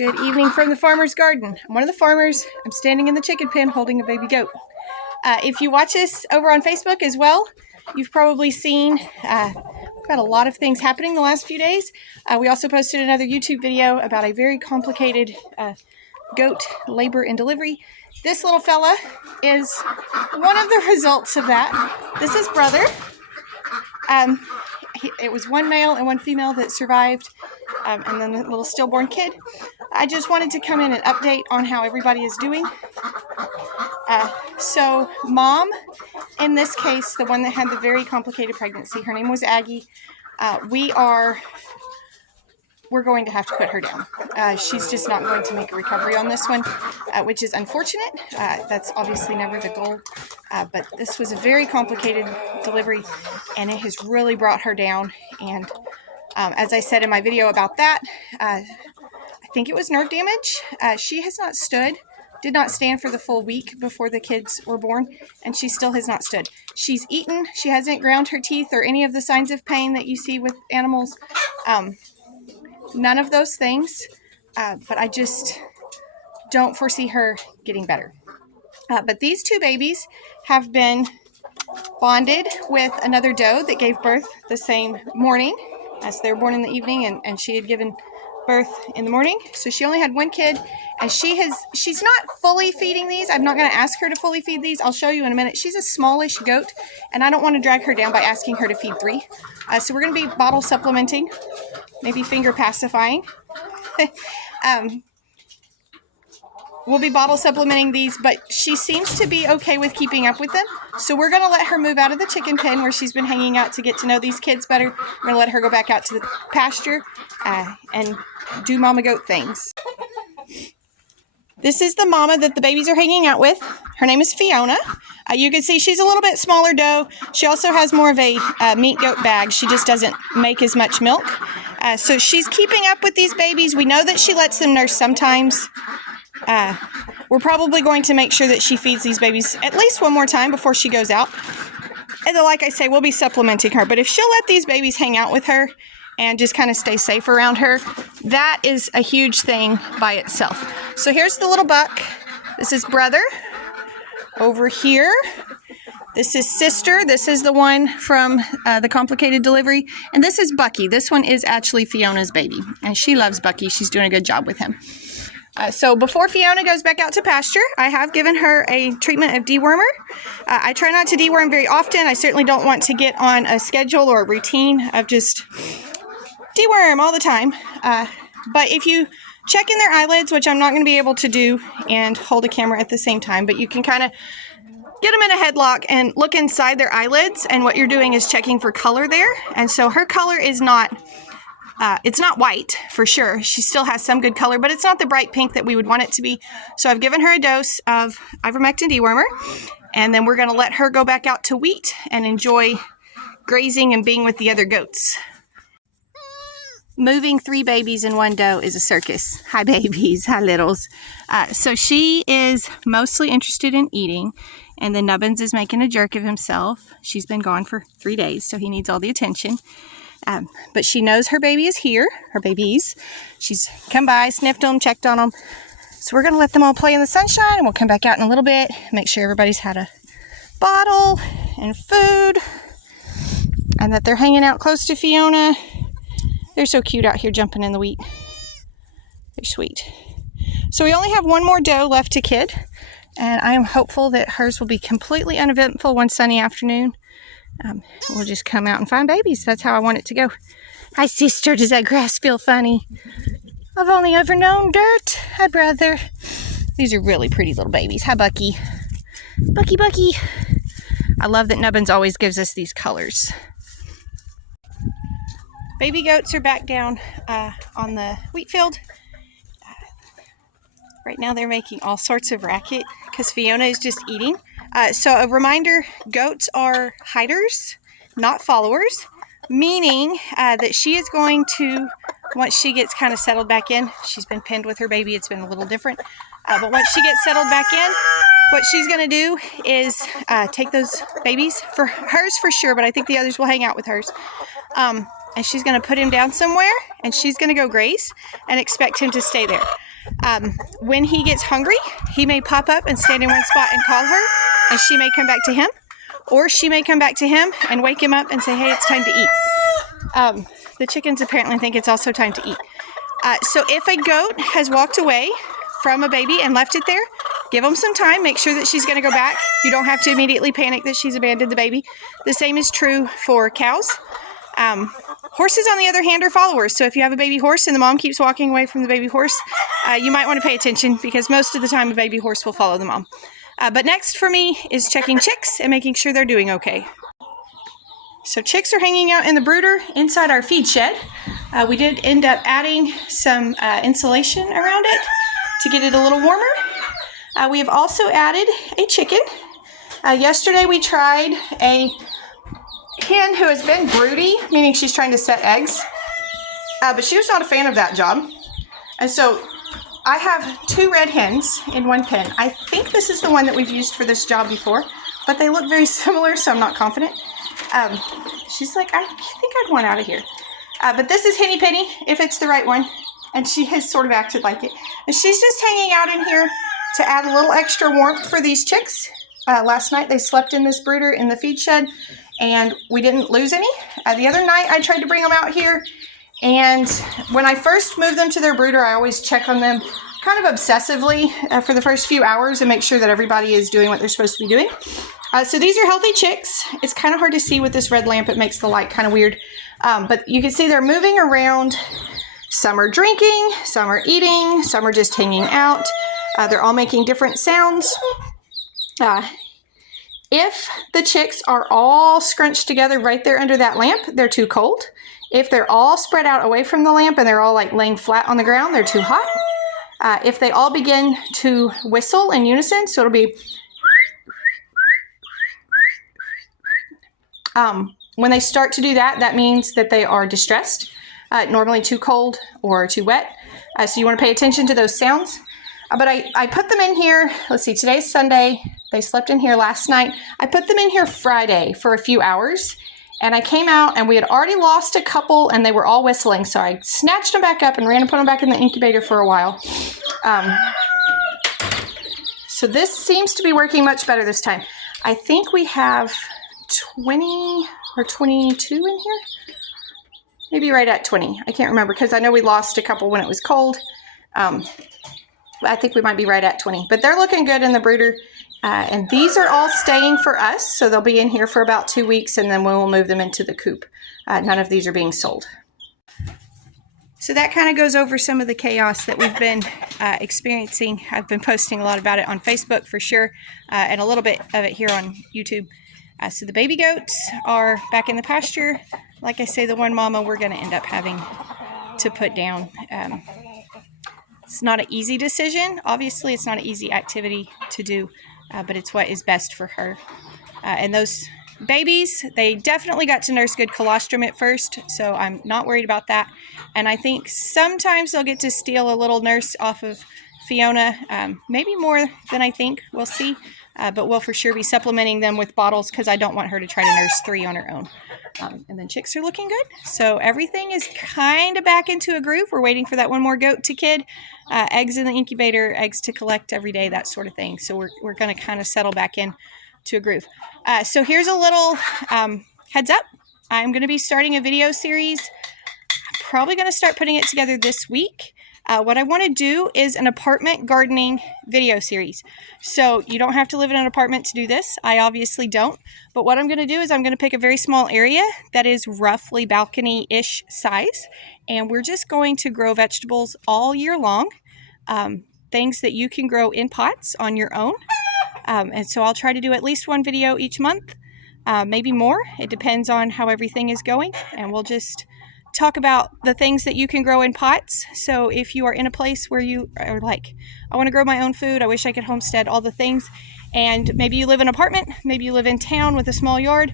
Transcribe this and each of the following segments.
Good evening from the farmer's garden. I'm one of the farmers. I'm standing in the chicken pen holding a baby goat. If you watch us over on Facebook as well, you've probably seen we've got a lot of things happening the last few days. We also posted another YouTube video about a very complicated goat labor and delivery. This little fella is one of the results of that. This is Brother. It was one male and one female that survived, and then the little stillborn kid. I just wanted to come in and update on how everybody is doing. So Mom, in this case, the one that had the very complicated pregnancy, her name was Aggie. We're going to have to put her down. She's just not going to make a recovery on this one, which is unfortunate. That's obviously never the goal. But this was a very complicated delivery, and it has really brought her down. And as I said in my video about that, I think it was nerve damage. She has not stood, did not stand for the full week before the kids were born, and she still has not stood. She's eaten. She hasn't ground her teeth or any of the signs of pain that you see with animals. None of those things, but I just don't foresee her getting better. But these two babies have been bonded with another doe that gave birth the same morning, as they were born in the evening, and she had given birth in the morning. So she only had one kid, and she's not fully feeding these. I'm not going to ask her to fully feed these. I'll show you in a minute. She's a smallish goat, and I don't want to drag her down by asking her to feed three. So we're going to be bottle supplementing, maybe finger pacifying. We'll be bottle supplementing these, but she seems to be okay with keeping up with them. So we're going to let her move out of the chicken pen where she's been hanging out to get to know these kids better. We're going to let her go back out to the pasture and do mama goat things. This is the mama that the babies are hanging out with. Her name is Fiona. You can see she's a little bit smaller doe. She also has more of a meat goat bag. She just doesn't make as much milk. So she's keeping up with these babies. We know that she lets them nurse sometimes. We're probably going to make sure that she feeds these babies at least one more time before she goes out. And then, like I say, we'll be supplementing her. But if she'll let these babies hang out with her and just kind of stay safe around her, that is a huge thing by itself. So here's the little buck. This is Brother. Over here, this is Sister. This is the one from the complicated delivery. And this is Bucky. This one is actually Fiona's baby. And she loves Bucky. She's doing a good job with him. So before Fiona goes back out to pasture, I have given her a treatment of dewormer. I try not to deworm very often. I certainly don't want to get on a schedule or a routine of just deworm all the time. But if you check in their eyelids, which I'm not going to be able to do and hold a camera at the same time, but you can kind of get them in a headlock and look inside their eyelids, and what you're doing is checking for color there. And so her color is not... it's not white, for sure. She still has some good color, but it's not the bright pink that we would want it to be. So I've given her a dose of ivermectin dewormer, and then we're going to let her go back out to wheat and enjoy grazing and being with the other goats. Moving 3 babies in one doe is a circus. Hi, babies. Hi, littles. So she is mostly interested in eating, and then Nubbins is making a jerk of himself. She's been gone for 3 days, so he needs all the attention. But she knows her baby is here, her babies. She's come by, sniffed them, checked on them. So we're going to let them all play in the sunshine, and we'll come back out in a little bit, make sure everybody's had a bottle and food, and that they're hanging out close to Fiona. They're so cute out here jumping in the wheat. They're sweet. So we only have one more doe left to kid, and I am hopeful that hers will be completely uneventful one sunny afternoon. We'll just come out and find babies. That's how I want it to go. Hi, Sister. Does that grass feel funny? I've only ever known dirt. Hi, Brother. These are really pretty little babies. Hi, Bucky. Bucky, Bucky. I love that Nubbins always gives us these colors. Baby goats are back down on the wheat field. Right now they're making all sorts of racket because Fiona is just eating. So a reminder, goats are hiders, not followers, meaning that she is going to, once she gets kind of settled back in, she's been pinned with her baby, it's been a little different, but once she gets settled back in, what she's going to do is take those babies, for hers for sure, but I think the others will hang out with hers, and she's going to put him down somewhere, and she's going to go graze and expect him to stay there. When he gets hungry, he may pop up and stand in one spot and call her, and she may come back to him, or she may come back to him and wake him up and say, hey, it's time to eat. The chickens apparently think it's also time to eat. So if a goat has walked away from a baby and left it there, give them some time. Make sure that she's going to go back. You don't have to immediately panic that she's abandoned the baby. The same is true for cows. Horses, on the other hand, are followers. So if you have a baby horse and the mom keeps walking away from the baby horse, you might want to pay attention, because most of the time a baby horse will follow the mom. But next for me is checking chicks and making sure they're doing okay. So chicks are hanging out in the brooder inside our feed shed. We did end up adding some insulation around it to get it a little warmer. We have also added a chicken. Yesterday we tried a hen who has been broody, meaning she's trying to set eggs, but she was not a fan of that job. And so I have 2 red hens in one pen. I think this is the one that we've used for this job before, but they look very similar, so I'm not confident. She's like, I think I'd want out of here. But this is Henny Penny, if it's the right one, and she has sort of acted like it. And she's just hanging out in here to add a little extra warmth for these chicks. Last night they slept in this brooder in the feed shed, and we didn't lose any. The other night I tried to bring them out here, and when I first moved them to their brooder, I always check on them kind of obsessively for the first few hours and make sure that everybody is doing what they're supposed to be doing. So these are healthy chicks. It's kind of hard to see with this red lamp. It makes the light kind of weird. But you can see they're moving around. Some are drinking, some are eating, some are just hanging out. They're all making different sounds. If the chicks are all scrunched together right there under that lamp, they're too cold. If they're all spread out away from the lamp and they're all like laying flat on the ground, they're too hot. If they all begin to whistle in unison, so it'll be when they start to do that, that means that they are distressed, normally too cold or too wet. So you want to pay attention to those sounds. But I put them in here. Let's see, today's Sunday. They slept in here last night. I put them in here Friday for a few hours. And I came out and we had already lost a couple and they were all whistling. So I snatched them back up and ran and put them back in the incubator for a while. So this seems to be working much better this time. I think we have 20 or 22 in here. Maybe right at 20. I can't remember because I know we lost a couple when it was cold. I think we might be right at 20. But they're looking good in the brooder. And these are all staying for us. So they'll be in here for about 2 weeks and then we'll move them into the coop. None of these are being sold. So that kind of goes over some of the chaos that we've been experiencing. I've been posting a lot about it on Facebook for sure, and a little bit of it here on YouTube. So the baby goats are back in the pasture. Like I say, the one mama we're going to end up having to put down. It's not an easy decision. Obviously, it's not an easy activity to do, but it's what is best for her. And those babies, they definitely got to nurse good colostrum at first, so I'm not worried about that. And I think sometimes they'll get to steal a little nurse off of Fiona, maybe more than I think. We'll see. But we'll for sure be supplementing them with bottles because I don't want her to try to nurse 3 on her own. And then chicks are looking good. So everything is kind of back into a groove. We're waiting for that one more goat to kid. Eggs in the incubator, eggs to collect every day, that sort of thing. So we're going to kind of settle back in to a groove. So here's a little heads up. I'm going to be starting a video series. I'm probably going to start putting it together this week. What I want to do is an apartment gardening video series. So you don't have to live in an apartment to do this. I obviously don't. But what I'm going to do is I'm going to pick a very small area that is roughly balcony-ish size. And we're just going to grow vegetables all year long. Things that you can grow in pots on your own. And so I'll try to do at least one video each month, maybe more. It depends on how everything is going. And we'll just talk about the things that you can grow in pots. So if you are in a place where you are like, I want to grow my own food, I wish I could homestead, all the things, and maybe you live in an apartment, maybe you live in town with a small yard,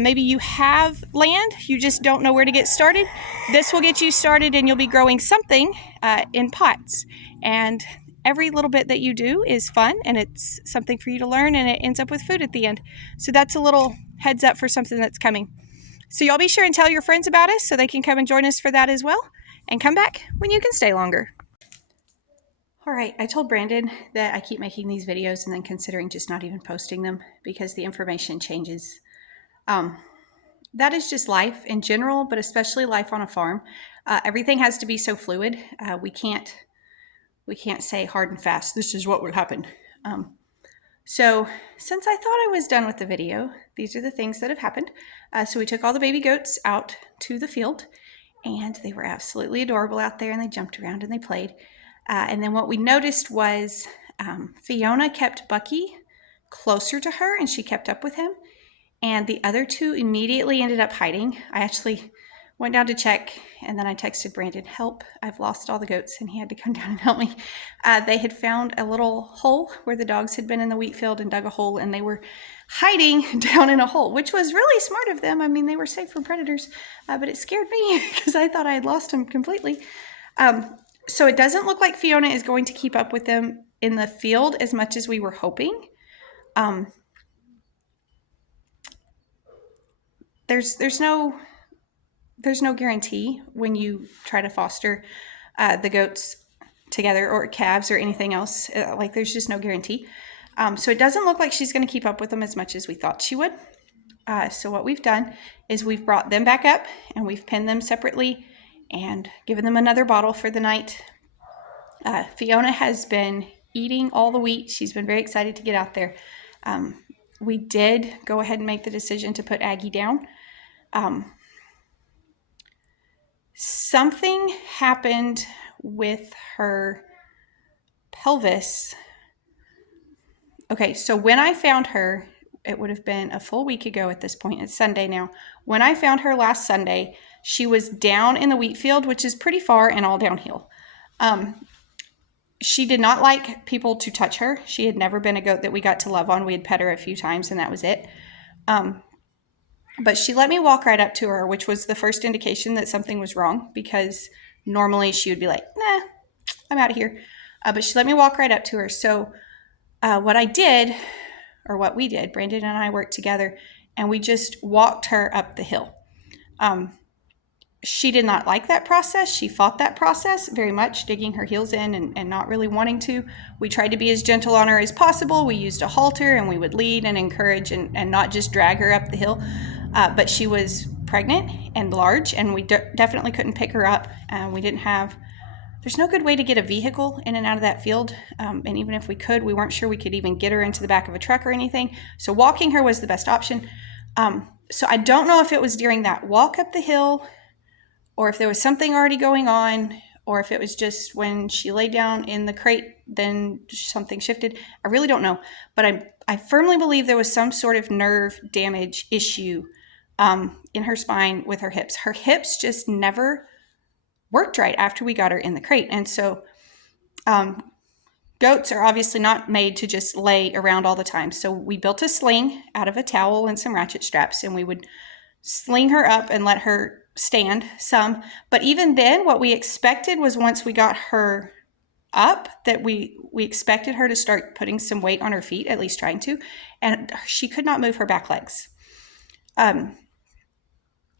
maybe you have land, you just don't know where to get started, this will get you started and you'll be growing something in pots. And every little bit that you do is fun and it's something for you to learn and it ends up with food at the end. So that's a little heads up for something that's coming. So y'all be sure and tell your friends about us so they can come and join us for that as well. And come back when you can stay longer. All right, I told Brandon that I keep making these videos and then considering just not even posting them because the information changes. That is just life in general, but especially life on a farm. Everything has to be so fluid. We can't say hard and fast, this is what will happen. So since I thought I was done with the video, these are the things that have happened. So we took all the baby goats out to the field, and they were absolutely adorable out there, and they jumped around and they played. And then what we noticed was Fiona kept Bucky closer to her, and she kept up with him. And the other two immediately ended up hiding. I actually went down to check, and then I texted Brandon, help, I've lost all the goats, and he had to come down and help me. They had found a little hole where the dogs had been in the wheat field and dug a hole, and they were hiding down in a hole, which was really smart of them. I mean, they were safe from predators, but it scared me because I thought I had lost them completely. So it doesn't look like Fiona is going to keep up with them in the field as much as we were hoping. There's no guarantee when you try to foster the goats together or calves or anything else. Like there's just no guarantee. So it doesn't look like she's going to keep up with them as much as we thought she would. So what we've done is we've brought them back up and we've pinned them separately and given them another bottle for the night. Fiona has been eating all the wheat. She's been very excited to get out there. We did go ahead and make the decision to put Aggie down. Something happened with her pelvis. Okay, so when I found her, it would have been a full week ago at this point. It's Sunday now. When I found her last Sunday, she was down in the wheat field, which is pretty far and all downhill. She did not like people to touch her. She had never been a goat that we got to love on. We had pet her a few times and that was it. But she let me walk right up to her, which was the first indication that something was wrong, because normally she would be like, nah, I'm out of here. But she let me walk right up to her. So what we did, Brandon and I worked together, and we just walked her up the hill. She did not like that process. She fought that process very much, digging her heels in and not really wanting to. We tried to be as gentle on her as possible. We used a halter, and we would lead and encourage and not just drag her up the hill. But she was pregnant and large, and we definitely couldn't pick her up. There's no good way to get a vehicle in and out of that field. And even if we could, we weren't sure we could even get her into the back of a truck or anything. So walking her was the best option. So I don't know if it was during that walk up the hill, or if there was something already going on, or if it was just when she lay down in the crate, then something shifted. I really don't know. But I firmly believe there was some sort of nerve damage issue in her spine with her hips. Her hips just never worked right after we got her in the crate. And so goats are obviously not made to just lay around all the time. So we built a sling out of a towel and some ratchet straps, and we would sling her up and let her stand some. But even then, what we expected was once we got her up, that we expected her to start putting some weight on her feet, at least trying to, and she could not move her back legs.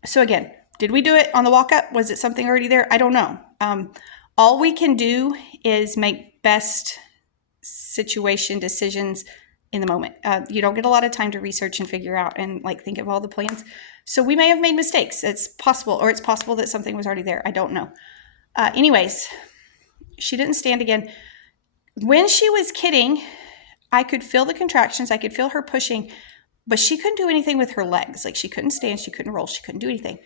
So again, did we do it on the walk up? Was it something already there? I don't know. All we can do is make best situation decisions in the moment. You don't get a lot of time to research and figure out and think of all the plans. So we may have made mistakes. It's possible, or it's possible that something was already there. I don't know. Anyways, she didn't stand again. When she was kidding, I could feel the contractions. I could feel her pushing, but she couldn't do anything with her legs. She couldn't stand, she couldn't roll, she couldn't do anything.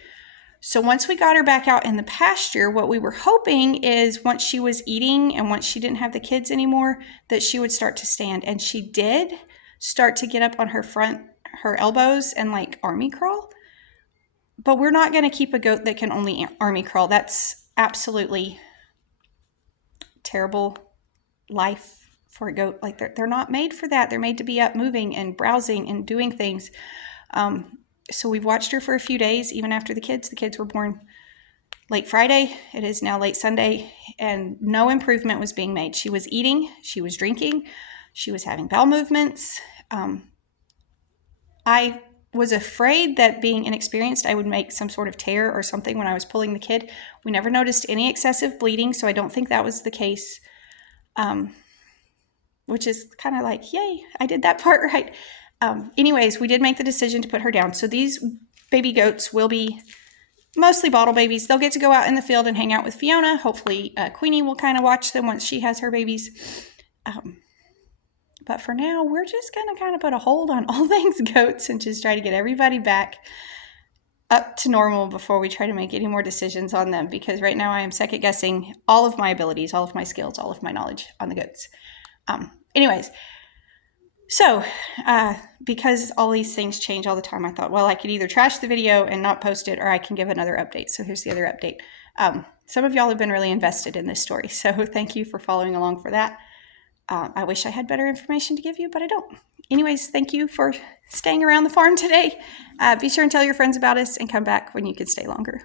So once we got her back out in the pasture, what we were hoping is once she was eating and once she didn't have the kids anymore, that she would start to stand. And she did start to get up on her elbows and army crawl. But we're not going to keep a goat that can only army crawl. That's absolutely terrible life for a goat. They're not made for that. They're made to be up moving and browsing and doing things. So we've watched her for a few days, even after the kids. The kids were born late Friday. It is now late Sunday, and no improvement was being made. She was eating, she was drinking, she was having bowel movements. I was afraid that being inexperienced, I would make some sort of tear or something when I was pulling the kid. We never noticed any excessive bleeding, so I don't think that was the case, which is kind of like, yay, I did that part right. Anyways, we did make the decision to put her down. So these baby goats will be mostly bottle babies. They'll get to go out in the field and hang out with Fiona. Hopefully, Queenie will kind of watch them once she has her babies. But for now, we're just going to kind of put a hold on all things goats and just try to get everybody back up to normal before we try to make any more decisions on them. Because right now I am second guessing all of my abilities, all of my skills, all of my knowledge on the goats. Anyways, so because all these things change all the time, I thought, well, I could either trash the video and not post it, or I can give another update. So here's the other update. Some of y'all have been really invested in this story, so thank you for following along for that. I wish I had better information to give you, but I don't. Anyways, thank you for staying around the farm today. Be sure and tell your friends about us and come back when you can stay longer.